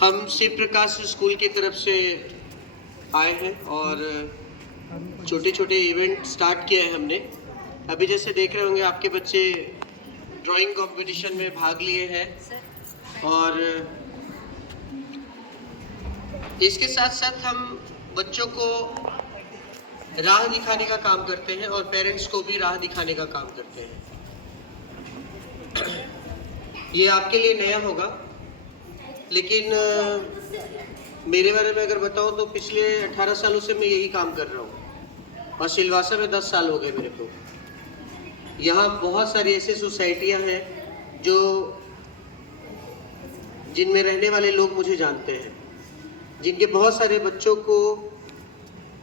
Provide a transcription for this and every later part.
हम शिव प्रकाश स्कूल की तरफ से आए हैं और छोटे छोटे इवेंट स्टार्ट किया है हमने। अभी जैसे देख रहे होंगे आपके बच्चे ड्राइंग कंपटीशन में भाग लिए हैं और इसके साथ साथ हम बच्चों को राह दिखाने का काम करते हैं और पेरेंट्स को भी राह दिखाने का काम करते हैं। ये आपके लिए नया होगा, लेकिन मेरे बारे में अगर बताऊं तो पिछले 18 सालों से मैं यही काम कर रहा हूँ और सिलवासा में 10 साल हो गए मेरे को। यहाँ बहुत सारी ऐसी सोसाइटियाँ हैं जो जिनमें रहने वाले लोग मुझे जानते हैं, जिनके बहुत सारे बच्चों को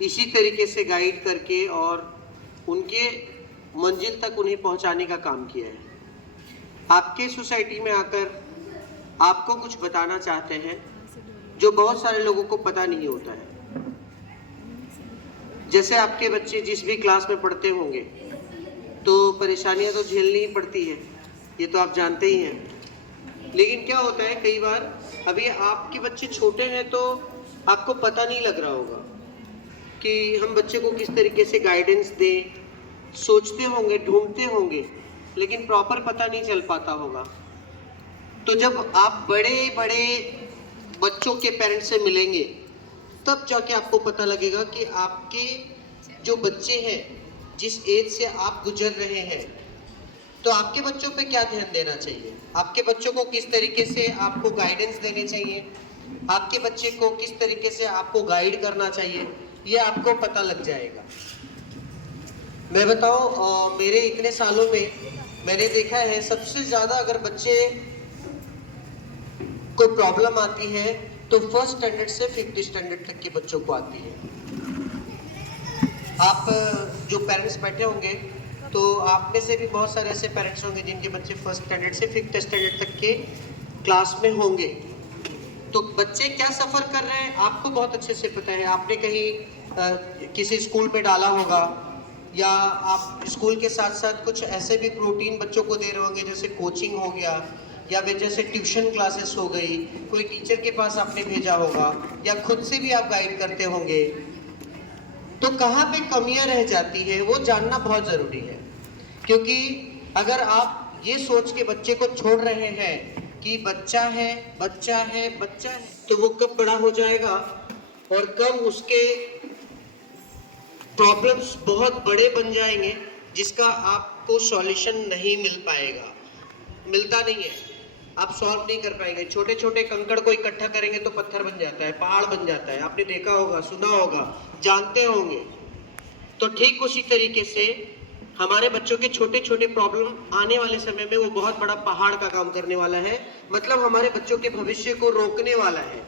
इसी तरीके से गाइड करके और उनके मंजिल तक उन्हें पहुंचाने का काम किया है। आपके सोसाइटी में आकर आपको कुछ बताना चाहते हैं जो बहुत सारे लोगों को पता नहीं होता है। जैसे आपके बच्चे जिस भी क्लास में पढ़ते होंगे तो परेशानियां तो झेलनी ही पड़ती है, ये तो आप जानते ही हैं। लेकिन क्या होता है, कई बार अभी आपके बच्चे छोटे हैं तो आपको पता नहीं लग रहा होगा कि हम बच्चे को किस तरीके से गाइडेंस दें। सोचते होंगे, ढूंढते होंगे, लेकिन प्रॉपर पता नहीं चल पाता होगा। तो जब आप बड़े बड़े बच्चों के पेरेंट्स से मिलेंगे तब जाके आपको पता लगेगा कि आपके जो बच्चे हैं, जिस एज से आप गुजर रहे हैं, तो आपके बच्चों पे क्या ध्यान देना चाहिए, आपके बच्चों को किस तरीके से आपको गाइडेंस देने चाहिए, आपके बच्चे को किस तरीके से आपको गाइड करना चाहिए, ये आपको पता लग जाएगा। मैं बताऊं, मेरे इतने सालों में मैंने देखा है सबसे ज़्यादा अगर बच्चे कोई प्रॉब्लम आती है तो फर्स्ट स्टैंडर्ड से 5th स्टैंडर्ड तक के बच्चों को आती है। आप जो पेरेंट्स बैठे होंगे तो आप में से भी बहुत सारे ऐसे पेरेंट्स होंगे जिनके बच्चे फर्स्ट स्टैंडर्ड से 5th स्टैंडर्ड तक के क्लास में होंगे। तो बच्चे क्या सफ़र कर रहे हैं आपको बहुत अच्छे से पता है। आपने कहीं किसी स्कूल में डाला होगा, या आप स्कूल के साथ साथ कुछ ऐसे भी प्रोटीन बच्चों को दे रहे होंगे जैसे कोचिंग हो गया, या फिर जैसे ट्यूशन क्लासेस हो गई, कोई टीचर के पास आपने भेजा होगा, या खुद से भी आप गाइड करते होंगे। तो कहाँ पे कमियां रह जाती है वो जानना बहुत ज़रूरी है, क्योंकि अगर आप ये सोच के बच्चे को छोड़ रहे हैं कि बच्चा है बच्चा है बच्चा है, तो वो कब बड़ा हो जाएगा और कब उसके प्रॉब्लम्स बहुत बड़े बन जाएंगे जिसका आपको सॉल्यूशन नहीं मिल पाएगा, मिलता नहीं है, आप सॉल्व नहीं कर पाएंगे। छोटे छोटे कंकड़ को इकट्ठा करेंगे तो पत्थर बन जाता है, पहाड़ बन जाता है। आपने देखा होगा, सुना होगा, जानते होंगे। तो ठीक उसी तरीके से हमारे बच्चों के छोटे छोटे प्रॉब्लम आने वाले समय में वो बहुत बड़ा पहाड़ का काम करने वाला है, मतलब हमारे बच्चों के भविष्य को रोकने वाला है।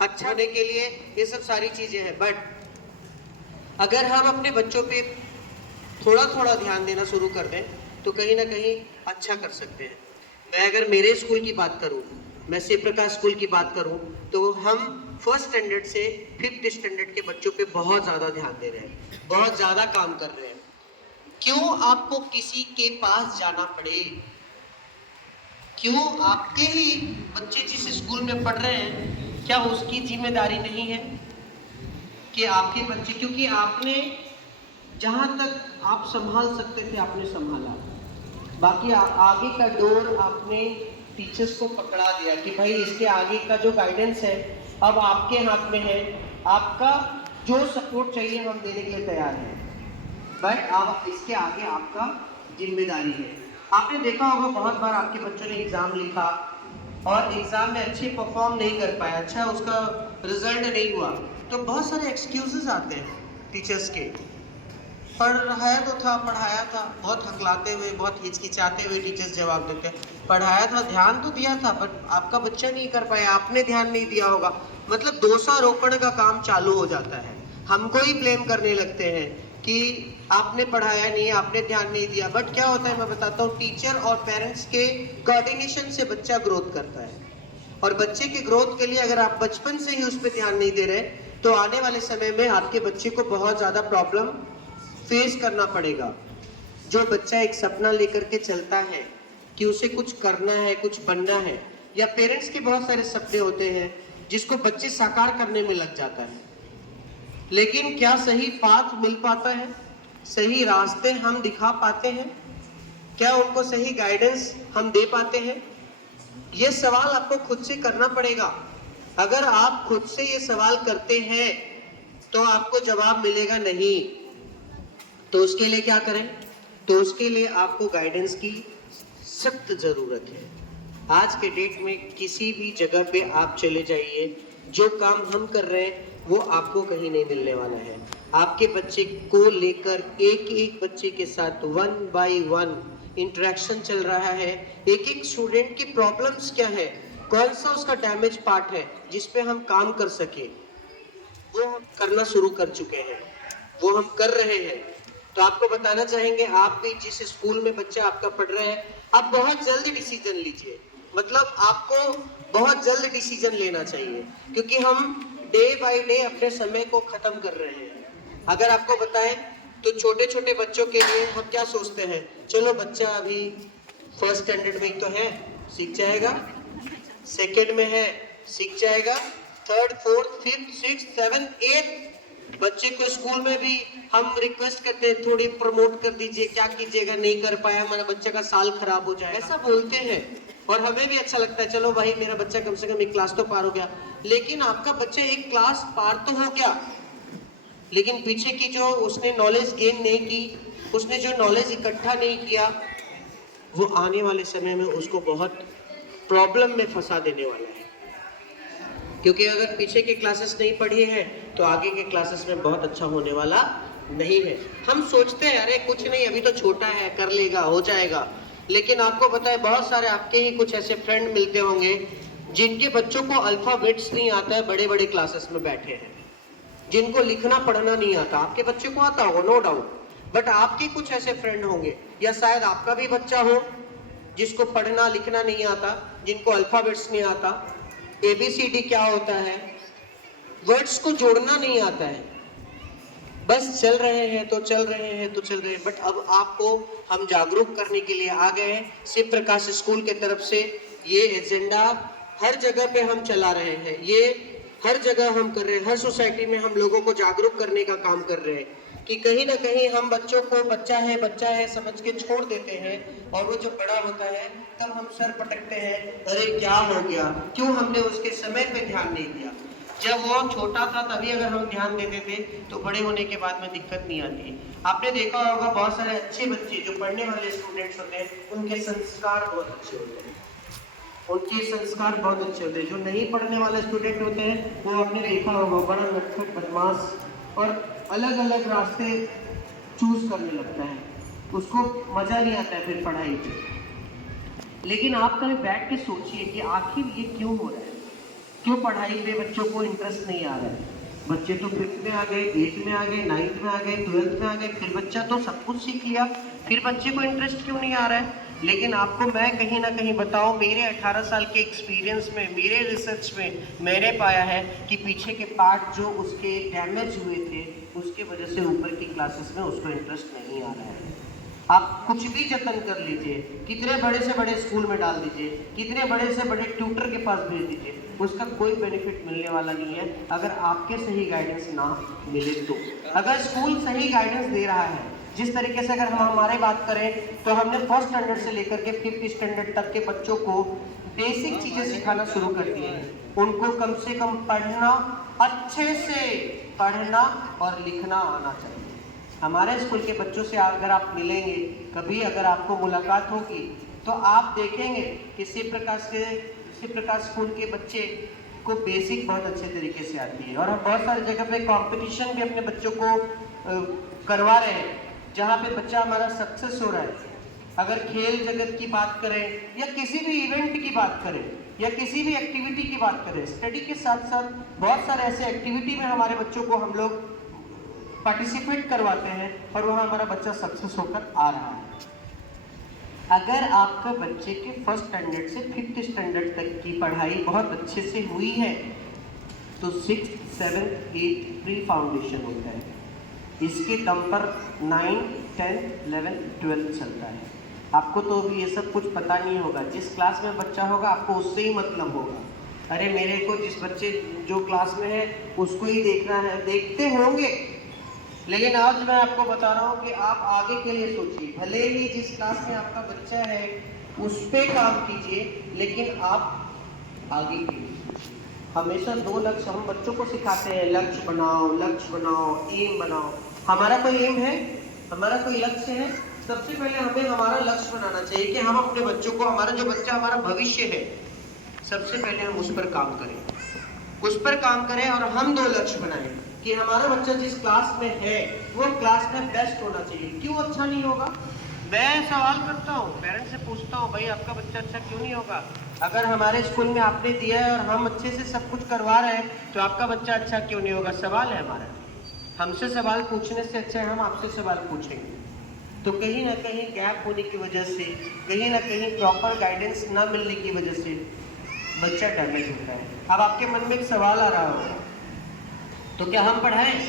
अच्छा होने के लिए ये सब सारी चीजें हैं, बट अगर हम अपने बच्चों पे थोड़ा थोड़ा ध्यान देना शुरू कर दें तो कहीं ना कहीं अच्छा कर सकते हैं। मैं अगर मेरे स्कूल की बात करूं, मैं शिव प्रकाश स्कूल की बात करूं, तो हम फर्स्ट स्टैंडर्ड से 5th स्टैंडर्ड के बच्चों पे बहुत ज़्यादा ध्यान दे रहे हैं, बहुत ज़्यादा काम कर रहे हैं। क्यों आपको किसी के पास जाना पड़े? क्यों आपके ही बच्चे जिस स्कूल में पढ़ रहे हैं, क्या उसकी जिम्मेदारी नहीं है कि आपके बच्चे, क्योंकि आपने जहाँ तक आप संभाल सकते थे आपने संभाला, बाकी आगे का डोर आपने टीचर्स को पकड़ा दिया कि भाई इसके आगे का जो गाइडेंस है अब आपके हाथ में है, आपका जो सपोर्ट चाहिए हम देने के लिए तैयार हैं, बट अब इसके आगे आपका जिम्मेदारी है। आपने देखा होगा बहुत बार आपके बच्चों ने एग्ज़ाम लिखा और एग्ज़ाम में अच्छे परफॉर्म नहीं कर पाया, अच्छा उसका रिजल्ट नहीं हुआ, तो बहुत सारे एक्सक्यूजेस आते हैं टीचर्स के। पढ़ाया तो था, पढ़ाया था, बहुत हकलाते हुए, बहुत हिचकिचाते हुए टीचर्स जवाब देते हैं, पढ़ाया था, ध्यान तो दिया था, पर आपका बच्चा नहीं कर पाया, आपने ध्यान नहीं दिया होगा। मतलब दोषारोपण का काम चालू हो जाता है, हमको ही ब्लेम करने लगते हैं कि आपने पढ़ाया नहीं, आपने ध्यान नहीं दिया। बट क्या होता है मैं बताता हूँ, टीचर और पेरेंट्स के कोऑर्डिनेशन से बच्चा ग्रोथ करता है, और बच्चे के ग्रोथ के लिए अगर आप बचपन से ही उस पर ध्यान नहीं दे रहे तो आने वाले समय में आपके बच्चे को बहुत ज़्यादा प्रॉब्लम फेस करना पड़ेगा। जो बच्चा एक सपना लेकर के चलता है कि उसे कुछ करना है, कुछ बनना है, या पेरेंट्स के बहुत सारे सपने होते हैं जिसको बच्चे साकार करने में लग जाता है। लेकिन क्या सही पाथ मिल पाता है? सही रास्ते हम दिखा पाते हैं? क्या उनको सही गाइडेंस हम दे पाते हैं? ये सवाल आपको खुद से करना पड़ेगा। अगर आप खुद से ये सवाल करते हैं तो आपको जवाब मिलेगा नहीं। तो उसके लिए क्या करें? तो उसके लिए आपको गाइडेंस की सख्त जरूरत है। आज के डेट में किसी भी जगह पे आप चले जाइए, जो काम हम कर रहे हैं वो आपको कहीं नहीं मिलने वाला है। आपके बच्चे को लेकर एक एक बच्चे के साथ 1 बाय 1 इंटरेक्शन चल रहा है। एक एक स्टूडेंट की प्रॉब्लम्स क्या है, कौन सा उसका डैमेज पार्ट है जिस पे हम काम कर सके, वो हम करना शुरू कर चुके हैं, वो हम कर रहे हैं। तो आपको बताना चाहेंगे, आप भी जिस स्कूल में बच्चा आपका पढ़ रहा है, आप बहुत जल्दी डिसीजन लीजिए। मतलब आपको बहुत जल्द डिसीजन लेना चाहिए, क्योंकि हम डे बाय डे अपने समय को खत्म कर रहे हैं। अगर आपको बताएं तो छोटे छोटे बच्चों के लिए हम क्या सोचते हैं, चलो बच्चा अभी फर्स्ट स्टैंडर्ड में ही तो है, सीख जाएगा, सेकेंड में है सीख जाएगा, third fourth fifth six seven eight बच्चे को स्कूल में भी हम रिक्वेस्ट करते हैं थोड़ी प्रमोट कर दीजिए, क्या कीजिएगा, नहीं कर पाया, हमारा बच्चे का साल खराब हो जाए, ऐसा बोलते हैं। और हमें भी अच्छा लगता है, चलो भाई मेरा बच्चा कम से कम एक क्लास तो पार हो गया। लेकिन आपका बच्चा एक क्लास पार तो हो गया, लेकिन पीछे की जो उसने नॉलेज गेन नहीं की, उसने जो नॉलेज इकट्ठा नहीं किया, वो आने वाले समय में उसको बहुत प्रॉब्लम में फंसा देने वाला है। क्योंकि अगर पीछे के क्लासेस नहीं पढ़ी है तो आगे के क्लासेस में बहुत अच्छा होने वाला नहीं है। हम सोचते हैं अरे कुछ नहीं, अभी तो छोटा है, कर लेगा, हो जाएगा। लेकिन आपको पता है बहुत सारे आपके ही कुछ ऐसे फ्रेंड मिलते होंगे जिनके बच्चों को अल्फाबेट्स नहीं आता है, बड़े बड़े क्लासेस में बैठे हैं, जिनको लिखना पढ़ना नहीं आता। आपके बच्चे को आता होगा नो डाउट, बट आपके कुछ ऐसे फ्रेंड होंगे, या शायद आपका भी बच्चा हो जिसको पढ़ना लिखना नहीं आता, जिनको अल्फाबेट्स नहीं आता, ABCD क्या होता है, वर्ड्स को जोड़ना नहीं आता है, बस चल रहे हैं तो चल रहे हैं तो चल रहे हैं। बट अब आपको हम जागरूक करने के लिए आ गए हैं। शिव प्रकाश स्कूल के तरफ से ये एजेंडा हर जगह पे हम चला रहे हैं, ये हर जगह हम कर रहे हैं, हर सोसाइटी में हम लोगों को जागरूक करने का काम कर रहे हैं कि कहीं ना कहीं हम बच्चों को बच्चा है समझ के छोड़ देते हैं, और वो जब बड़ा होता है तब हम सर पटकते हैं, अरे क्या हो गया, क्यों हमने उसके समय पे ध्यान नहीं दिया। जब वो छोटा था तभी अगर हम ध्यान देते थे तो बड़े होने के बाद में दिक्कत नहीं आती है। आपने देखा होगा बहुत सारे अच्छे बच्चे जो पढ़ने वाले स्टूडेंट्स होते हैं, उनके संस्कार बहुत अच्छे होते हैं, उनके संस्कार बहुत अच्छे होते हैं। जो नहीं पढ़ने वाले स्टूडेंट होते हैं वो आपने देखा होगा बड़ा नटखट बदमाश और अलग अलग रास्ते चूज करने लगता है, उसको मजा नहीं आता है फिर पढ़ाई पे। लेकिन आप कभी बैठ के सोचिए कि आखिर ये क्यों हो रहा है, क्यों पढ़ाई पे बच्चों को इंटरेस्ट नहीं आ रहा है। बच्चे तो 5th में आ गए, 8th में आ गए, 9th में आ गए, 12th में आ गए, फिर बच्चा तो सब कुछ सीख लिया, फिर बच्चे को इंटरेस्ट क्यों नहीं आ रहा है। लेकिन आपको मैं कहीं ना कहीं बताऊं, मेरे 18 साल के एक्सपीरियंस में, मेरे रिसर्च में मैंने पाया है कि पीछे के पार्ट जो उसके डैमेज हुए थे उसके वजह से ऊपर की क्लासेस में उसको इंटरेस्ट नहीं आ रहा है। आप कुछ भी जतन कर लीजिए, कितने बड़े से बड़े स्कूल में डाल दीजिए, कितने बड़े से बड़े ट्यूटर के पास भेज दीजिए, उसका कोई बेनिफिट मिलने वाला नहीं है अगर आपके सही गाइडेंस ना मिले तो। अगर स्कूल सही गाइडेंस दे रहा है, जिस तरीके से अगर हम हमारे बात करें तो हमने फर्स्ट स्टैंडर्ड से लेकर के 5th स्टैंडर्ड तक के बच्चों को बेसिक चीज़ें सिखाना शुरू कर दिए हैं। उनको कम से कम पढ़ना, अच्छे से पढ़ना और लिखना आना चाहिए। हमारे स्कूल के बच्चों से अगर आप मिलेंगे कभी, अगर आपको मुलाकात होगी तो आप देखेंगे कि शिव प्रकाश स्कूल के बच्चे को बेसिक बहुत अच्छे तरीके से आती है। और हम बहुत सारी जगह पे कंपटीशन भी अपने बच्चों को करवा रहे हैं जहाँ पे बच्चा हमारा सक्सेस हो रहा है। अगर खेल जगत की बात करें या किसी भी इवेंट की बात करें या किसी भी एक्टिविटी की बात करें, स्टडी के साथ साथ बहुत सारे ऐसे एक्टिविटी में हमारे बच्चों को हम लोग पार्टिसिपेट करवाते हैं और वहाँ हमारा बच्चा सक्सेस होकर आ रहा है। अगर आपका बच्चे के फर्स्ट स्टैंडर्ड से 5th स्टैंडर्ड तक की पढ़ाई बहुत अच्छे से हुई है तो 6th, 7th, 8th pre foundation होता है, इसके दम पर 9th, 10th, 11th, 12th चलता है। आपको तो अभी ये सब कुछ पता नहीं होगा, जिस क्लास में बच्चा होगा आपको उससे ही मतलब होगा। अरे मेरे को जिस बच्चे जो क्लास में है उसको ही देखना है, देखते होंगे, लेकिन आज मैं आपको बता रहा हूँ कि आप आगे के लिए सोचिए। भले ही जिस क्लास में आपका बच्चा है उस पे काम कीजिए, लेकिन आप आगे के लिए सोचिए। हमेशा दो लक्ष्य हम बच्चों को सिखाते हैं, लक्ष्य बनाओ, एम बनाओ। हमारा कोई एम है, हमारा कोई लक्ष्य है? सबसे पहले हमें हमारा लक्ष्य बनाना चाहिए कि हम अपने बच्चों को, हमारा जो बच्चा हमारा भविष्य है, सबसे पहले हम उस पर काम करें, उस पर काम करें। और हम दो लक्ष्य बनाएं कि हमारा बच्चा जिस क्लास में है वो क्लास में बेस्ट होना चाहिए। क्यों अच्छा नहीं होगा? मैं सवाल करता हूँ, पेरेंट्स से पूछता हूँ, भाई आपका बच्चा अच्छा क्यों नहीं होगा? अगर हमारे स्कूल में आपने दिया है और हम अच्छे से सब कुछ करवा रहे हैं तो आपका बच्चा अच्छा क्यों नहीं होगा? सवाल है हमारा। हमसे सवाल पूछने से अच्छा है हम आपसे सवाल पूछेंगे। तो कहीं ना कहीं गैप होने की वजह से, कहीं ना कहीं प्रॉपर गाइडेंस ना मिलने की वजह से बच्चा डैमेज होता है। अब आपके मन में एक सवाल आ रहा होगा, तो क्या हम पढ़ाएं?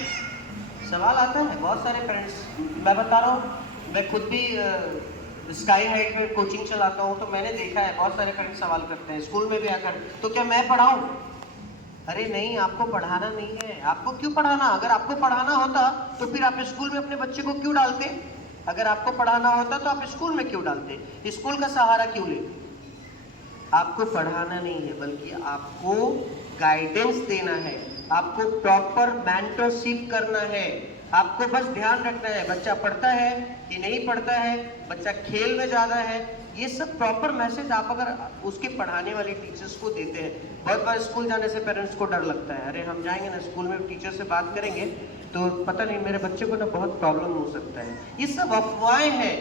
सवाल आता है बहुत सारे पेरेंट्स, मैं बता रहा हूँ, मैं खुद भी स्काई हाइट में कोचिंग चलाता हूँ, तो मैंने देखा है बहुत सारे पेरेंट्स सवाल करते हैं स्कूल में भी आकर, तो क्या मैं पढ़ाऊँ? अरे नहीं, आपको पढ़ाना नहीं है। आपको क्यों पढ़ाना? अगर आपको पढ़ाना होता तो फिर आप स्कूल में अपने बच्चे को क्यों डालते? अगर आपको पढ़ाना होता तो आप स्कूल में क्यों डालते? स्कूल का सहारा क्यों लेते? आपको पढ़ाना नहीं है, बल्कि आपको गाइडेंस देना है, आपको प्रॉपर मेंटरशिप करना है। आपको बस ध्यान रखना है बच्चा पढ़ता है कि नहीं पढ़ता है, बच्चा खेल में ज़्यादा है, ये सब प्रॉपर मैसेज आप अगर उसके पढ़ाने वाले टीचर्स को देते हैं। बहुत बार स्कूल जाने से पेरेंट्स को डर लगता है, अरे हम जाएंगे ना स्कूल में टीचर से बात करेंगे तो पता नहीं मेरे बच्चे को ना बहुत प्रॉब्लम हो सकता है। ये सब अफवाहें हैं,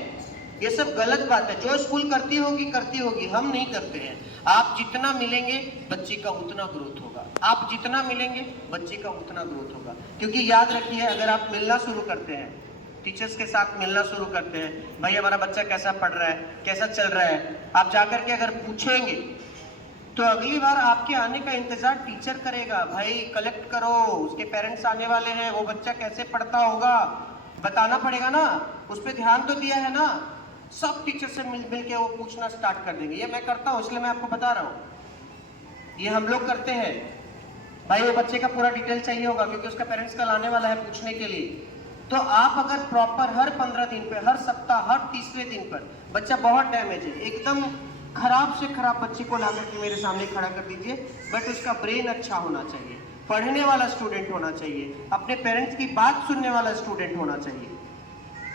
ये सब गलत बात है। जो स्कूल करती होगी, हम नहीं करते हैं। आप जितना मिलेंगे बच्चे का उतना ग्रोथ होगा, आप जितना मिलेंगे बच्चे का उतना ग्रोथ होगा। क्योंकि याद रखिए, अगर आप मिलना शुरू करते हैं, टीचर्स के साथ मिलना शुरू करते हैं, भाई हमारा बच्चा कैसा पढ़ रहा है, कैसा चल रहा है, आप जाकर के अगर पूछेंगे तो अगली बार आपके आने का इंतजार टीचर करेगा। भाई कलेक्ट करो, उसके पेरेंट्स आने वाले हैं, वो बच्चा कैसे पढ़ता होगा बताना पड़ेगा ना, उस पर ध्यान तो दिया है ना। सब टीचर से मिल के वो पूछना स्टार्ट कर देंगे। ये मैं करता हूँ, इसलिए मैं आपको बता रहा हूँ, ये हम लोग करते हैं। भाई वो बच्चे का पूरा डिटेल चाहिए होगा क्योंकि उसका पेरेंट्स कल आने वाला है पूछने के लिए। तो आप अगर प्रॉपर हर 15 दिन पे, हर सप्ताह, हर तीसरे दिन पर बच्चा बहुत डैमेज है, एकदम खराब से खराब बच्चे को लाकर के मेरे सामने खड़ा कर दीजिए, बट उसका ब्रेन अच्छा होना चाहिए, पढ़ने वाला स्टूडेंट होना चाहिए, अपने पेरेंट्स की बात सुनने वाला स्टूडेंट होना चाहिए।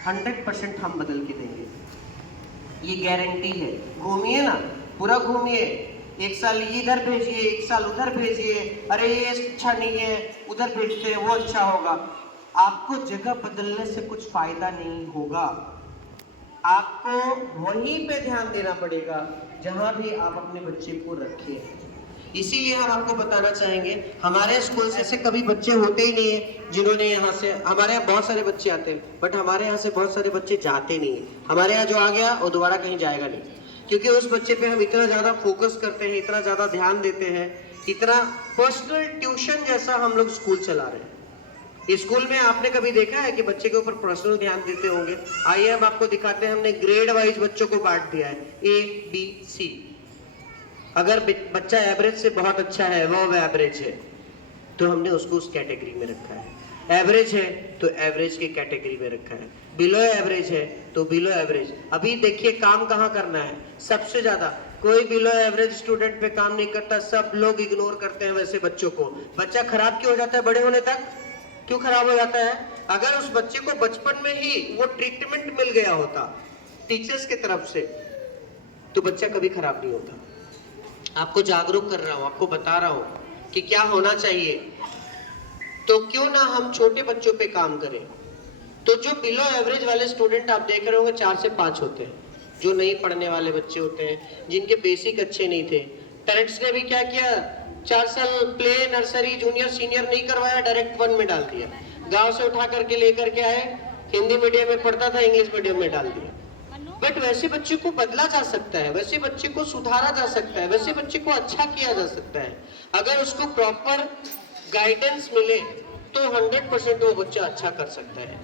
100% हम बदल के देंगे, ये गारंटी है। घूमिए ना, पूरा घूमिए, एक साल इधर भेजिए, एक साल उधर भेजिए, अरे ये अच्छा नहीं है उधर भेजते हैं वो अच्छा होगा। आपको जगह बदलने से कुछ फायदा नहीं होगा, आपको वहीं पे ध्यान देना पड़ेगा जहां भी आप अपने बच्चे को रखें। इसीलिए हम आपको बताना चाहेंगे, हमारे स्कूल से ऐसे कभी बच्चे होते ही नहीं है जिन्होंने यहाँ से, हमारे यहाँ बहुत सारे बच्चे आते हैं बट हमारे यहाँ से बहुत सारे बच्चे जाते नहीं है। हमारे यहाँ जो आ गया वो दोबारा कहीं जाएगा नहीं, क्योंकि उस बच्चे पे हम इतना ज़्यादा फोकस करते हैं, इतना ज़्यादा ध्यान देते हैं, इतना पर्सनल ट्यूशन जैसा हम लोग स्कूल चला रहे हैं। स्कूल में आपने कभी देखा है कि बच्चे के ऊपर पर्सनल ध्यान देते होंगे? आइए हम आपको दिखाते हैं, हमने ग्रेड वाइज बच्चों को बांट दिया है, ABC। अगर बच्चा एवरेज से बहुत अच्छा है, वो एवरेज है, तो हमने उसको उस कैटेगरी में रखा है। एवरेज है तो एवरेज की कैटेगरी में रखा है, बिलो एवरेज है तो बिलो एवरेज। अभी देखिए काम कहाँ करना है, सबसे ज्यादा कोई बिलो एवरेज स्टूडेंट पे काम नहीं करता, सब लोग इग्नोर करते हैं वैसे बच्चों को। बच्चा खराब क्यों हो जाता है बड़े होने तक? क्यों खराब हो जाता है? अगर उस बच्चे को बचपन में ही वो ट्रीटमेंट मिल गया होता टीचर्स की तरफ से तो बच्चा कभी खराब नहीं होता। आपको जागरूक कर रहा हूं, आपको बता रहा हूं कि क्या होना चाहिए। तो क्यों ना हम छोटे बच्चों पे काम करें। तो जो बिलो एवरेज वाले स्टूडेंट आप देख रहे होंगे 4 से 5 होते हैं, जो नहीं पढ़ने वाले बच्चे होते हैं, जिनके बेसिक अच्छे नहीं थे। पेरेंट्स ने भी क्या किया, 4 साल प्ले, नर्सरी, जूनियर, सीनियर नहीं करवाया, डायरेक्ट 1 में डाल दिया। गांव से उठा करके लेकर के आए, हिंदी मीडियम में पढ़ता था, इंग्लिश मीडियम में डाल दिया। बट वैसे बच्चे को बदला जा सकता है, वैसे बच्चे को सुधारा जा सकता है, वैसे बच्चे को अच्छा किया जा सकता है। अगर उसको प्रॉपर गाइडेंस मिले तो 100% वो बच्चा अच्छा कर सकता है।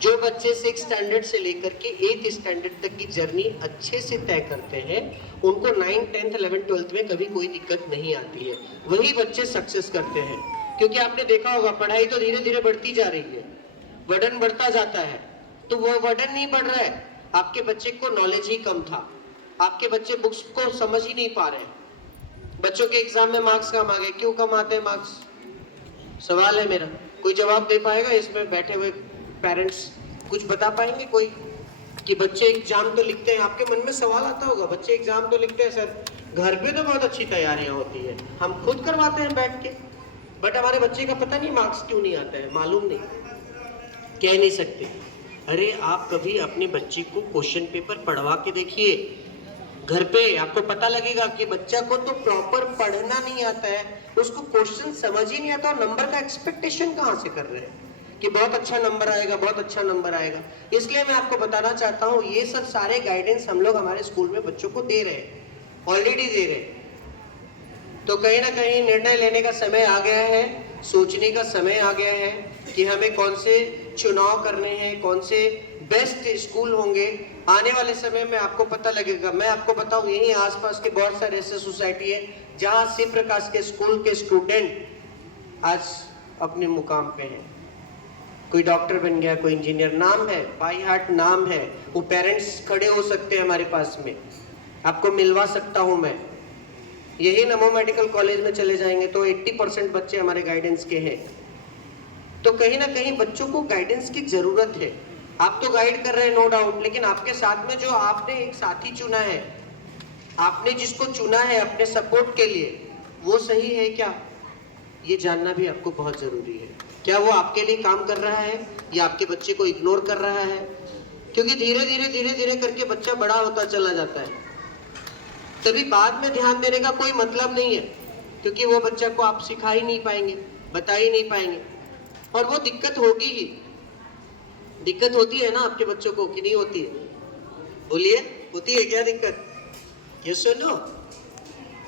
जो बच्चे 6 स्टैंडर्ड से लेकर के 8 स्टैंडर्ड तक की जर्नी अच्छे से तय करते हैं, उनको 9, 10, 11, 12 में कभी कोई दिक्कत नहीं आती है। वही बच्चे सक्सेस करते हैं, क्योंकि आपने देखा होगा पढ़ाई तो धीरे धीरे बढ़ती जा रही है, वर्डन बढ़ता जाता है, तो वो वर्डन नहीं बढ़ रहा है, आपके बच्चे को नॉलेज ही कम था, आपके बच्चे बुक्स को समझ ही नहीं पा रहे हैं। बच्चों के एग्जाम में मार्क्स कम आ गए, क्यों कम आते हैं मार्क्स? सवाल है मेरा, कोई जवाब दे पाएगा? इसमें बैठे हुए पेरेंट्स कुछ बता पाएंगे कोई, कि बच्चे एग्जाम तो लिखते हैं? आपके मन में सवाल आता होगा, बच्चे एग्जाम तो लिखते हैं सर, घर पे तो बहुत अच्छी तैयारियां होती है, हम खुद करवाते हैं बैठ के, बट हमारे बच्चे का पता नहीं मार्क्स क्यों नहीं आता है, मालूम नहीं, कह नहीं सकते। अरे आप कभी अपने बच्चे को क्वेश्चन पेपर पढ़वा के देखिए घर पे, आपको पता लगेगा कि बच्चा को तो प्रॉपर पढ़ना नहीं आता है, उसको क्वेश्चन समझ ही नहीं आता, और नंबर का एक्सपेक्टेशन कहाँ से कर रहे हैं कि बहुत अच्छा नंबर आएगा, बहुत अच्छा नंबर आएगा। इसलिए मैं आपको बताना चाहता हूँ, ये सब सारे गाइडेंस हम लोग हमारे स्कूल में बच्चों को दे रहे हैं, ऑलरेडी दे रहे हैं। तो कहीं ना कहीं निर्णय लेने का समय आ गया है, सोचने का समय आ गया है कि हमें कौन से चुनाव करने हैं, कौन से बेस्ट स्कूल होंगे। आने वाले समय में आपको पता लगेगा। मैं आपको बताऊं, यही आसपास के बहुत सारे ऐसे सोसाइटी है जहां शिव प्रकाश के स्कूल के स्टूडेंट आज अपने मुकाम पे हैं। कोई डॉक्टर बन गया, कोई इंजीनियर, नाम है, बाई हार्ट नाम है, वो पेरेंट्स खड़े हो सकते हैं हमारे पास में, आपको मिलवा सकता हूं मैं। यही नमो मेडिकल कॉलेज में चले जाएंगे तो 80% बच्चे हमारे गाइडेंस के हैं। तो कहीं ना कहीं बच्चों को गाइडेंस की जरूरत है। आप तो गाइड कर रहे हैं नो डाउट, लेकिन आपके साथ में जो आपने एक साथी चुना है, आपने जिसको चुना है अपने सपोर्ट के लिए, वो सही है क्या, ये जानना भी आपको बहुत जरूरी है। क्या वो आपके लिए काम कर रहा है या आपके बच्चे को इग्नोर कर रहा है? क्योंकि धीरे धीरे करके बच्चा बड़ा होता चला जाता है, तभी बाद में ध्यान देने का कोई मतलब नहीं है, क्योंकि वो बच्चा को आप सिखा ही नहीं पाएंगे, बता ही नहीं पाएंगे, और वो दिक्कत होगी ही। दिक्कत होती है ना आपके बच्चों को कि नहीं होती है? बोलिए, होती है क्या दिक्कत? यस और नो?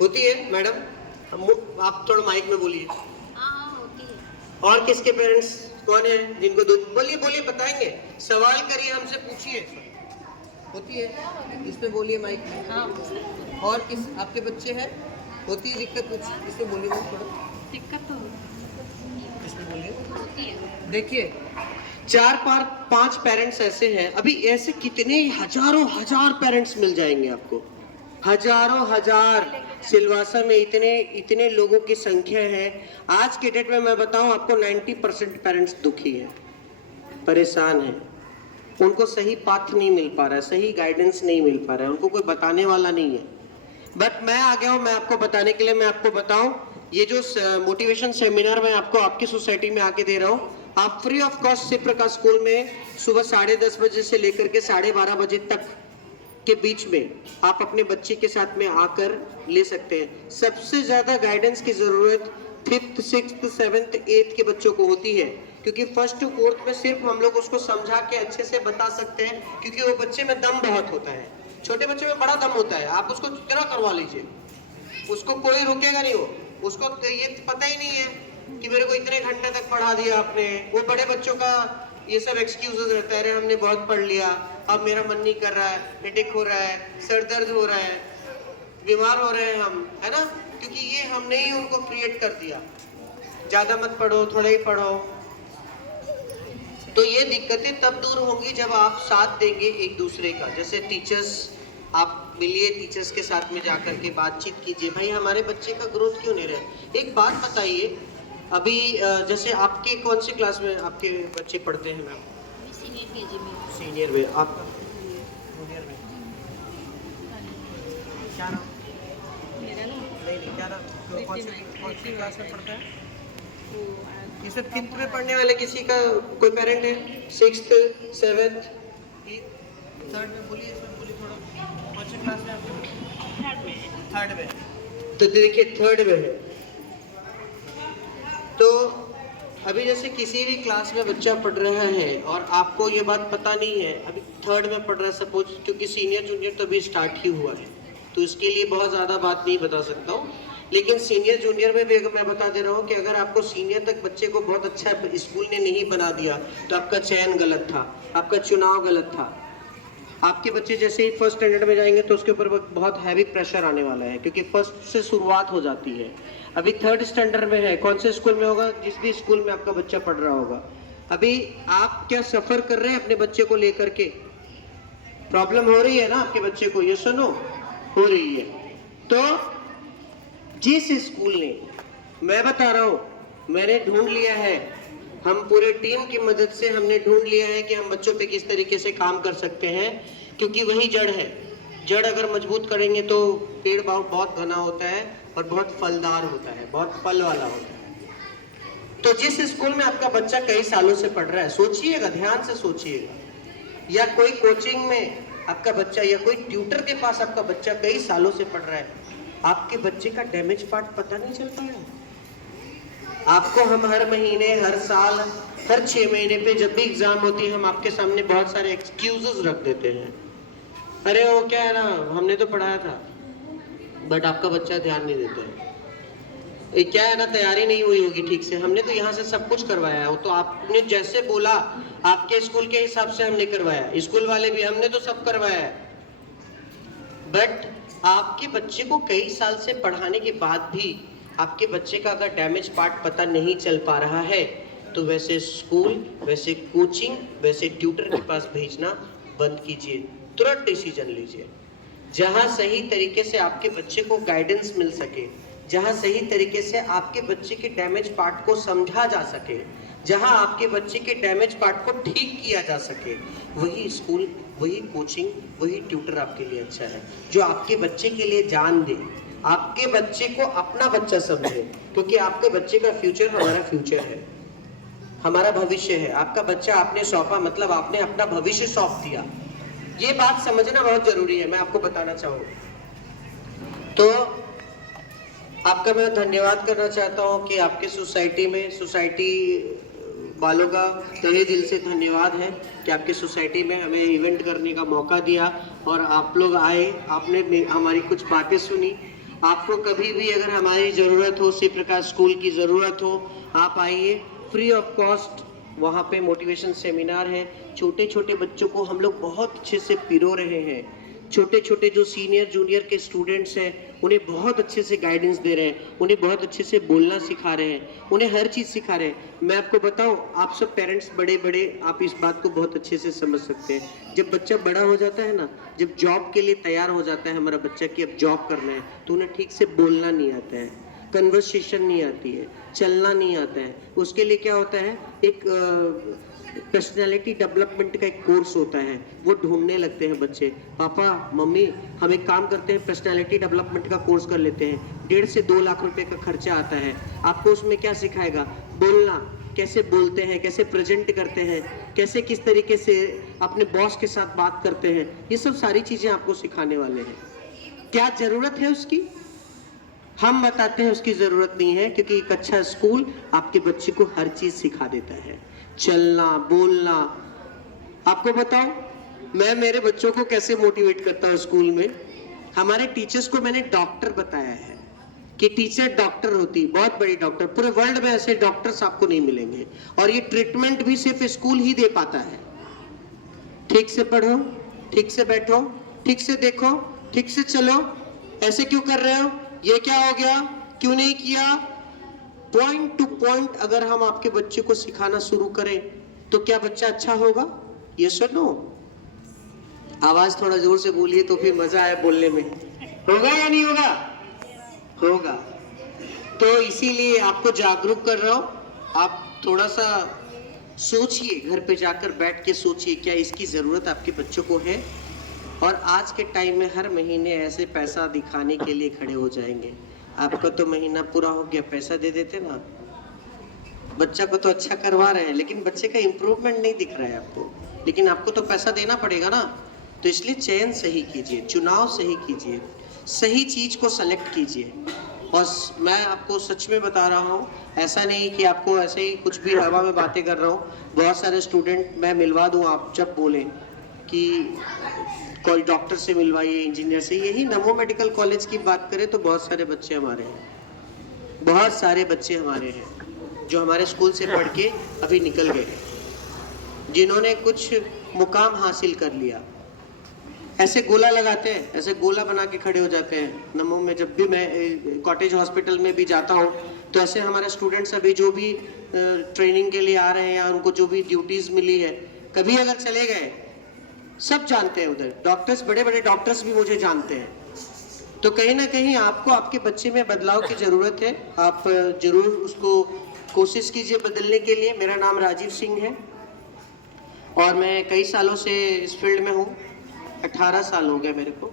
होती है मैडम? आप थोड़ा माइक में बोलिए। होती है। और किसके पेरेंट्स कौन है जिनको दूध? बोलिए बोलिए, बताएंगे, सवाल करिए, हमसे पूछिए। होती है, इसमें बोलिए माइक में। हाँ। और किस आपके बच्चे हैं? होती है दिक्कत कुछ? इसमें बोलिए थोड़ा। दिक्कत तो इसमें बोलिए। होती है। देखिए, 4-5 पेरेंट्स ऐसे हैं, अभी ऐसे कितने हजारों हजार पेरेंट्स मिल जाएंगे आपको, हजारों हजार। सिलवासा में इतने लोगों की संख्या है। आज के डेट में मैं बताऊं आपको, 90% पेरेंट्स दुखी है, परेशान है, उनको सही पाथ नहीं मिल पा रहा है, सही गाइडेंस नहीं मिल पा रहा है, उनको कोई बताने वाला नहीं है। बट मैं आ गया हूं, मैं आपको बताने के लिए। मैं आपको बताऊं, ये जो मोटिवेशन सेमिनार मैं आपको आपकी सोसाइटी में आके दे रहा हूं, आप free of cost Shiv Prakash school में सुबह 10:30 बजे से लेकर के 12:30 बजे तक के बीच में आप अपने बच्चे के साथ में आकर ले सकते हैं। सबसे ज्यादा गाइडेंस की जरूरत 5th, 6th, 7th, 8th के बच्चों को होती है, क्योंकि 1st to 4th में सिर्फ हम लोग उसको समझा के अच्छे से बता सकते हैं, क्योंकि वो बच्चे में दम बहुत होता है। छोटे बच्चे में बड़ा दम होता है, आप उसको जितना करवा लीजिए, उसको कोई रुकेगा नहीं। उसको ये पता ही नहीं है कि मेरे को इतने घंटे तक पढ़ा दिया आपने। वो बड़े बच्चों का ये सब एक्सक्यूजेस रहता है, अरे हमने बहुत पढ़ लिया, अब मेरा मन नहीं कर रहा है, हेडेक हो रहा है, सर दर्द हो रहा है, बीमार हो रहे हैं हम, है ना, क्योंकि ये हमने ही उनको क्रिएट कर दिया, ज्यादा मत पढ़ो, थोड़ा ही पढ़ो। तो ये दिक्कतें तब दूर होंगी जब आप साथ देंगे एक दूसरे का। जैसे टीचर्स, आप मिलिए टीचर्स के साथ में जाकर के बातचीत कीजिए, भाई हमारे बच्चे का ग्रोथ क्यों नहीं रहा। एक बात बताइए, अभी जैसे आपके कौन सी क्लास में आपके बच्चे पढ़ते हैं मैम? सीनियर केजी में। सीनियर में। आपका जूनियर में क्या नाम? मेरा ना नहीं क्या नाम? कौन सी क्लास में पढ़ता है? वो ये सब 5th में पढ़ने वाले किसी का कोई पेरेंट है? 6th, 7th, 3rd में? बोलिए, इसमें बोलिए थोड़ा, कौन सी क्लास में आपके? 3rd में। तो देखिए 3rd में है। तो अभी जैसे किसी भी क्लास में बच्चा पढ़ रहा है और आपको ये बात पता नहीं है, अभी 3rd में पढ़ रहा है सपोज, क्योंकि सीनियर जूनियर तो अभी स्टार्ट ही हुआ है, तो इसके लिए बहुत ज़्यादा बात नहीं बता सकता हूँ। लेकिन सीनियर जूनियर में भी अगर मैं बता दे रहा हूँ कि अगर आपको सीनियर तक बच्चे को बहुत अच्छा स्कूल ने नहीं बना दिया तो आपका चयन गलत था, आपका चुनाव गलत था। आपके बच्चे जैसे ही फर्स्ट स्टैंडर्ड में जाएंगे तो उसके ऊपर बहुत हैवी प्रेशर आने वाला है, क्योंकि फर्स्ट से शुरुआत हो जाती है। अभी थर्ड स्टैंडर्ड में है, कौन से स्कूल में होगा? जिस भी स्कूल में आपका बच्चा पढ़ रहा होगा। अभी आप क्या सफर कर रहे हैं अपने बच्चे को लेकर के? प्रॉब्लम हो रही है ना आपके बच्चे को? ये सुनो, हो रही है। तो जिस स्कूल ने, मैं बता रहा हूं, मैंने ढूंढ लिया है, हम पूरे टीम की मदद से हमने ढूंढ लिया है कि हम बच्चों पे किस तरीके से काम कर सकते हैं, क्योंकि वही जड़ है। जड़ अगर मजबूत करेंगे तो पेड़ बहुत घना होता है और बहुत फलदार होता है, बहुत फल वाला होता है। तो जिस स्कूल में आपका बच्चा कई सालों से पढ़ रहा है, सोचिएगा, ध्यान से सोचिएगा, या कोई कोचिंग में आपका बच्चा या कोई ट्यूटर के पास आपका बच्चा कई सालों से पढ़ रहा है, आपके बच्चे का डैमेज पार्ट पता नहीं चल पाया। आपको हम हर महीने, हर साल, हर 6 महीने पे जब भी एग्जाम होती है, हम आपके सामने बहुत सारे एक्सक्यूजेस रख देते हैं। अरे वो क्या है ना, हमने तो पढ़ाया था, बट आपका बच्चा ध्यान नहीं देता है। ये क्या है ना, तैयारी नहीं हुई होगी ठीक से, हमने तो यहाँ से सब कुछ करवाया है। तो आपने जैसे बोला, आपके स्कूल के हिसाब से हमने करवाया, स्कूल वाले भी, हमने तो सब करवाया है। बट आपके बच्चे को कई साल से पढ़ाने के बाद भी आपके बच्चे का अगर डैमेज पार्ट पता नहीं चल पा रहा है, तो वैसे स्कूल, वैसे कोचिंग, वैसे ट्यूटर के पास भेजना बंद कीजिए। तुरंत डिसीजन लीजिए। जहाँ सही तरीके से आपके बच्चे को गाइडेंस मिल सके, जहाँ सही तरीके से आपके बच्चे के डैमेज पार्ट को समझा जा सके, जहाँ आपके बच्चे के डैमेज पार्ट को ठीक किया जा सके, वही स्कूल, वही कोचिंग, वही ट्यूटर आपके लिए अच्छा है, जो आपके बच्चे के लिए जान दे, आपके बच्चे को अपना बच्चा समझे। क्योंकि आपके बच्चे का फ्यूचर हमारा फ्यूचर है, हमारा भविष्य है। आपका बच्चा आपने सौंपा, मतलब आपने अपना भविष्य सौंप दिया। ये बात समझना बहुत जरूरी है, मैं आपको बताना चाहूँगा। तो आपका मैं धन्यवाद करना चाहता हूँ कि आपके सोसाइटी में, सोसाइटी वालों का तहे दिल से धन्यवाद है कि आपके सोसाइटी में हमें इवेंट करने का मौका दिया और आप लोग आए, आपने हमारी कुछ बातें सुनी। आपको कभी भी अगर हमारी ज़रूरत हो, शिव प्रकाश स्कूल की ज़रूरत हो, आप आइए, फ्री ऑफ कॉस्ट वहाँ पे मोटिवेशन सेमिनार है। छोटे छोटे बच्चों को हम लोग बहुत अच्छे से पिरो रहे हैं। छोटे छोटे जो सीनियर जूनियर के स्टूडेंट्स हैं, उन्हें बहुत अच्छे से गाइडेंस दे रहे हैं, उन्हें बहुत अच्छे से बोलना सिखा रहे हैं, उन्हें हर चीज़ सिखा रहे हैं। मैं आपको बताऊं, आप सब पेरेंट्स बड़े बड़े, आप इस बात को बहुत अच्छे से समझ सकते हैं। जब बच्चा बड़ा हो जाता है ना, जब जॉब के लिए तैयार हो जाता है हमारा बच्चा कि अब जॉब करना है, तो उन्हें ठीक से बोलना नहीं आता है, कन्वर्सेशन नहीं आती है, चलना नहीं आता है। उसके लिए क्या होता है, एक पर्सनालिटी डेवलपमेंट का एक कोर्स होता है, वो ढूंढने लगते हैं बच्चे। पापा मम्मी हम एक काम करते हैं, पर्सनालिटी डेवलपमेंट का कोर्स कर लेते हैं, 1.5 से 2 लाख रुपए का खर्चा आता है। आपको उसमें क्या सिखाएगा? बोलना, कैसे बोलते हैं, कैसे प्रेजेंट करते हैं, कैसे किस तरीके से अपने बॉस के साथ बात करते हैं, ये सब सारी चीजें आपको सिखाने वाले हैं। क्या जरूरत है उसकी? हम बताते हैं उसकी जरूरत नहीं है, क्योंकि एक अच्छा स्कूल आपके बच्चे को हर चीज सिखा देता है, चलना, बोलना। आपको बताओ, मैं मेरे बच्चों को कैसे मोटिवेट करता हूँ स्कूल में। हमारे टीचर्स को मैंने डॉक्टर बताया है कि टीचर डॉक्टर होती, बहुत बड़ी डॉक्टर। पूरे वर्ल्ड में ऐसे डॉक्टर्स आपको नहीं मिलेंगे, और ये ट्रीटमेंट भी सिर्फ स्कूल ही दे पाता है। ठीक से पढ़ो, ठीक से बैठो, ठीक से देखो, ठीक से चलो, ऐसे क्यों कर रहे हो, ये क्या हो गया, क्यों नहीं किया। पॉइंट टू पॉइंट अगर हम आपके बच्चे को सिखाना शुरू करें तो क्या बच्चा अच्छा होगा? ये सुनो, आवाज थोड़ा जोर से बोलिए तो फिर मजा आए बोलने में। होगा या नहीं होगा? होगा। तो इसीलिए आपको जागरूक कर रहा हूं। आप थोड़ा सा सोचिए, घर पे जाकर बैठ के सोचिए, क्या इसकी जरूरत आपके बच्चों को है। और आज के टाइम में हर महीने ऐसे पैसा दिखाने के लिए खड़े हो जाएंगे। आपका तो महीना पूरा हो गया, पैसा दे देते ना। बच्चा को तो अच्छा करवा रहे हैं, लेकिन बच्चे का इम्प्रूवमेंट नहीं दिख रहा है आपको, लेकिन आपको तो पैसा देना पड़ेगा ना। तो इसलिए चयन सही कीजिए, चुनाव सही कीजिए, सही चीज को सेलेक्ट कीजिए। और मैं आपको सच में बता रहा हूँ, ऐसा नहीं कि आपको ऐसे ही कुछ भी हवा में बातें कर रहा हूँ। बहुत सारे स्टूडेंट मैं मिलवा दूँ, आप जब बोलें कि कोई डॉक्टर से मिलवाइए, इंजीनियर से। यही नमो मेडिकल कॉलेज की बात करें तो बहुत सारे बच्चे हमारे हैं, बहुत सारे बच्चे हमारे हैं जो हमारे स्कूल से पढ़ के अभी निकल गए, जिन्होंने कुछ मुकाम हासिल कर लिया। ऐसे गोला लगाते हैं, ऐसे गोला बना के खड़े हो जाते हैं नमो में। जब भी मैं कॉटेज हॉस्पिटल में भी जाता हूँ तो ऐसे हमारे स्टूडेंट्स अभी जो भी ट्रेनिंग के लिए आ रहे हैं या उनको जो भी ड्यूटीज़ मिली है, कभी अगर चले गए, सब जानते हैं उधर। डॉक्टर्स, बड़े बड़े डॉक्टर्स भी मुझे जानते हैं। तो कहीं ना कहीं आपको आपके बच्चे में बदलाव की ज़रूरत है। आप ज़रूर उसको कोशिश कीजिए बदलने के लिए। मेरा नाम राजीव सिंह है और मैं कई सालों से इस फील्ड में हूँ, 18 साल हो गए मेरे को।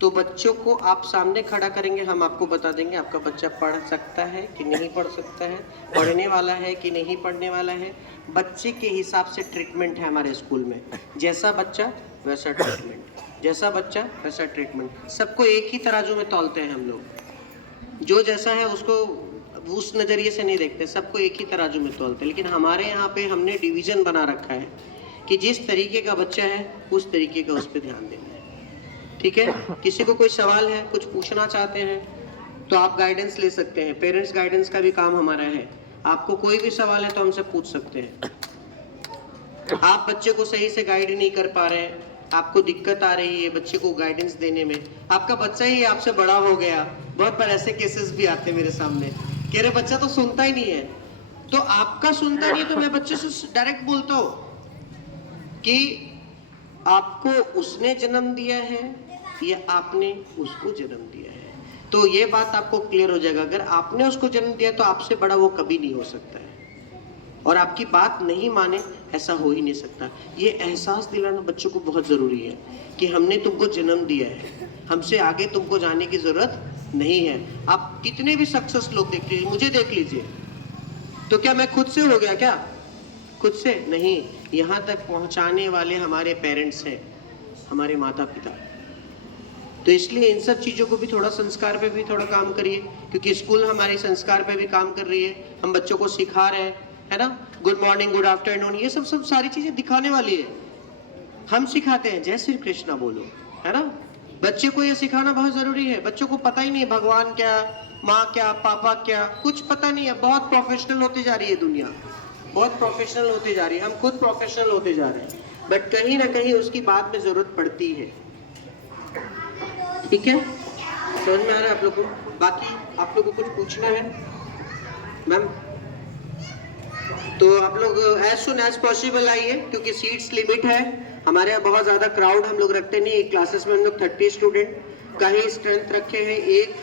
तो बच्चों को आप सामने खड़ा करेंगे, हम आपको बता देंगे आपका बच्चा पढ़ सकता है कि नहीं पढ़ सकता है, पढ़ने वाला है कि नहीं पढ़ने वाला है। बच्चे के हिसाब से ट्रीटमेंट है हमारे स्कूल में। जैसा बच्चा वैसा ट्रीटमेंट, जैसा बच्चा वैसा ट्रीटमेंट। सबको एक ही तराजू में तौलते हैं हम लोग। जो जैसा है उसको उस नज़रिए से नहीं देखते, सबको एक ही तराजू में तौलते हैं। लेकिन हमारे यहाँ पे हमने डिवीज़न बना रखा है कि जिस तरीके का बच्चा है उस तरीके का उस पर ध्यान देना है। ठीक है, किसी को कोई सवाल है, कुछ पूछना चाहते हैं तो आप गाइडेंस ले सकते हैं। पेरेंट्स गाइडेंस का भी काम हमारा है। आपको कोई भी सवाल है तो हमसे पूछ सकते हैं। आप बच्चे को सही से गाइड नहीं कर पा रहे हैं, आपको दिक्कत आ रही है बच्चे को गाइडेंस देने में, आपका बच्चा ही आपसे बड़ा हो गया। बहुत बार ऐसे केसेस भी आते हैं मेरे सामने कि अरे बच्चा तो सुनता ही नहीं है। तो आपका सुनता नहीं है तो मैं बच्चे से डायरेक्ट बोलता हूँ कि आपको उसने जन्म दिया है या आपने उसको जन्म दिया है। तो ये बात आपको क्लियर हो जाएगा। अगर आपने उसको जन्म दिया तो आपसे बड़ा वो कभी नहीं हो सकता है, और आपकी बात नहीं माने ऐसा हो ही नहीं सकता। ये एहसास दिलाना बच्चों को बहुत ज़रूरी है कि हमने तुमको जन्म दिया है, हमसे आगे तुमको जाने की ज़रूरत नहीं है। आप कितने भी सक्सेस लोग देख लीजिए, मुझे देख लीजिए, तो क्या मैं खुद से हो गया क्या? खुद से नहीं। यहाँ तक पहुँचाने वाले हमारे पेरेंट्स हैं, हमारे माता पिता। तो इसलिए इन सब चीज़ों को भी थोड़ा, संस्कार पे भी थोड़ा काम करिए, क्योंकि स्कूल हमारी संस्कार पे भी काम कर रही है। हम बच्चों को सिखा रहे हैं, है ना, गुड मॉर्निंग, गुड आफ्टरनून, ये सब सारी चीज़ें दिखाने वाली है। हम सिखाते हैं जय श्री कृष्णा बोलो, है ना। बच्चे को ये सिखाना बहुत ज़रूरी है। बच्चों को पता ही नहीं है भगवान क्या, माँ क्या, पापा क्या, कुछ पता नहीं है। बहुत प्रोफेशनल होती जा रही है दुनिया, बहुत प्रोफेशनल होती जा रही है। हम खुद प्रोफेशनल होते जा रहे हैं, बट कहीं ना कहीं उसकी बाद में ज़रूरत पड़ती है। ठीक है, समझ में आ रहा है आप लोग को? बाकी आप लोग को कुछ पूछना है मैम तो आप लोग एज सुन एज पॉसिबल आइए, क्योंकि सीट्स लिमिट है। हमारे यहाँ बहुत ज़्यादा क्राउड हम लोग रखते नहीं। एक क्लासेस में हम लोग 30 स्टूडेंट का ही स्ट्रेंथ रखे हैं। एक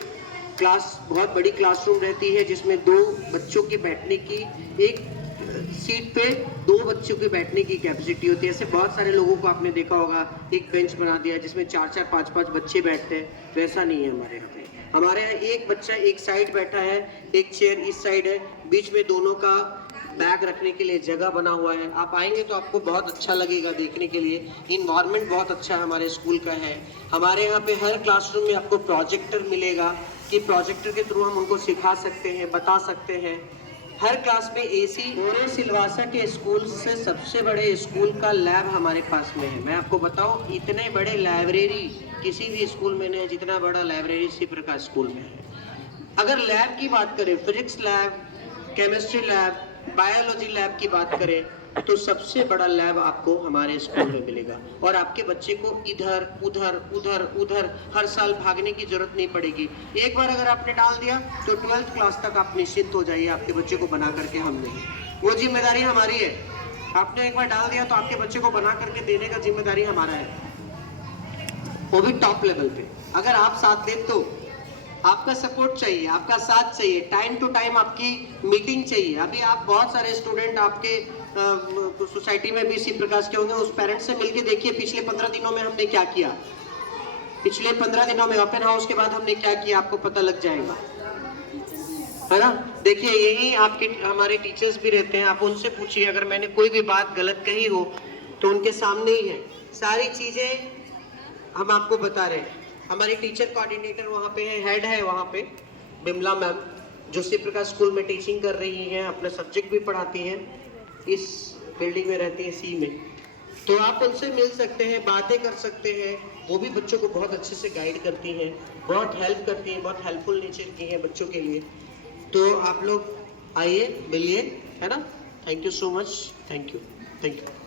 क्लास बहुत बड़ी क्लासरूम रहती है जिसमें 2 बच्चों के बैठने की, एक सीट पे 2 बच्चों के बैठने की कैपेसिटी होती है। ऐसे बहुत सारे लोगों को आपने देखा होगा, एक बेंच बना दिया जिसमें 4-4, 5-5 बच्चे बैठते हैं। वैसा नहीं है हमारे यहाँ पे। हमारे यहाँ एक बच्चा एक साइड बैठा है, एक चेयर इस साइड है, बीच में दोनों का बैग रखने के लिए जगह बना हुआ है। आप आएंगे तो आपको बहुत अच्छा लगेगा देखने के लिए। इन्वायरमेंट बहुत अच्छा हमारे स्कूल का है। हमारे यहाँ पे हर क्लासरूम में आपको प्रोजेक्टर मिलेगा कि प्रोजेक्टर के थ्रू हम उनको सिखा सकते हैं, बता सकते हैं। हर क्लास में एसी। पूरे सिलवासा के स्कूल से सबसे बड़े स्कूल का लैब हमारे पास में है। मैं आपको बताऊं, इतने बड़े लाइब्रेरी किसी भी स्कूल में नहीं है जितना बड़ा लाइब्रेरी इसी प्रकार स्कूल में है। अगर लैब की बात करें, physics lab, chemistry lab, biology lab की बात करें, तो सबसे बड़ा लैब आपको हमारे स्कूल में मिलेगा। और आपके बच्चे को इधर उधर उधर उधर हर साल भागने की जरूरत नहीं पड़ेगी। एक बार अगर आपने डाल दिया तो 12th क्लास तक आप निश्चिंत हो जाइए, आपके बच्चे को बना करके हम देंगे। वो जिम्मेदारी हमारी है। आपने एक बार डाल दिया तो आपके बच्चे को बना करके देने का जिम्मेदारी हमारा है, वो भी टॉप लेवल पे। अगर आप साथ दें तो आपका सपोर्ट चाहिए, आपका साथ चाहिए, टाइम टू टाइम आपकी मीटिंग चाहिए। अभी आप बहुत सारे स्टूडेंट आपके सोसाइटी में भी इसी प्रकार के होंगे, उस पेरेंट्स से मिलके देखिए पिछले 15 दिनों में हमने क्या किया। पिछले 15 दिनों में ओपन हाउस के बाद हमने क्या किया, आपको पता लग जाएगा, है ना। देखिए यही आपके हमारे टीचर्स भी रहते हैं, आप उनसे पूछिए। अगर मैंने कोई भी बात गलत कही हो तो उनके सामने ही है, सारी चीज़ें हम आपको बता रहे हैं। हमारी टीचर कोऑर्डिनेटर वहाँ पे है, हेड है वहाँ पे, बिमला मैम, जो इसी प्रकार स्कूल में टीचिंग कर रही हैं, अपने सब्जेक्ट भी पढ़ाती हैं। इस बिल्डिंग में रहती है, सी में। तो आप उनसे मिल सकते हैं, बातें कर सकते हैं। वो भी बच्चों को बहुत अच्छे से गाइड करती हैं, बहुत हेल्प करती हैं, बहुत हेल्पफुल नेचर की हैं बच्चों के लिए। तो आप लोग आइए, मिलिए, है ना। Thank you so much, thank you, thank you.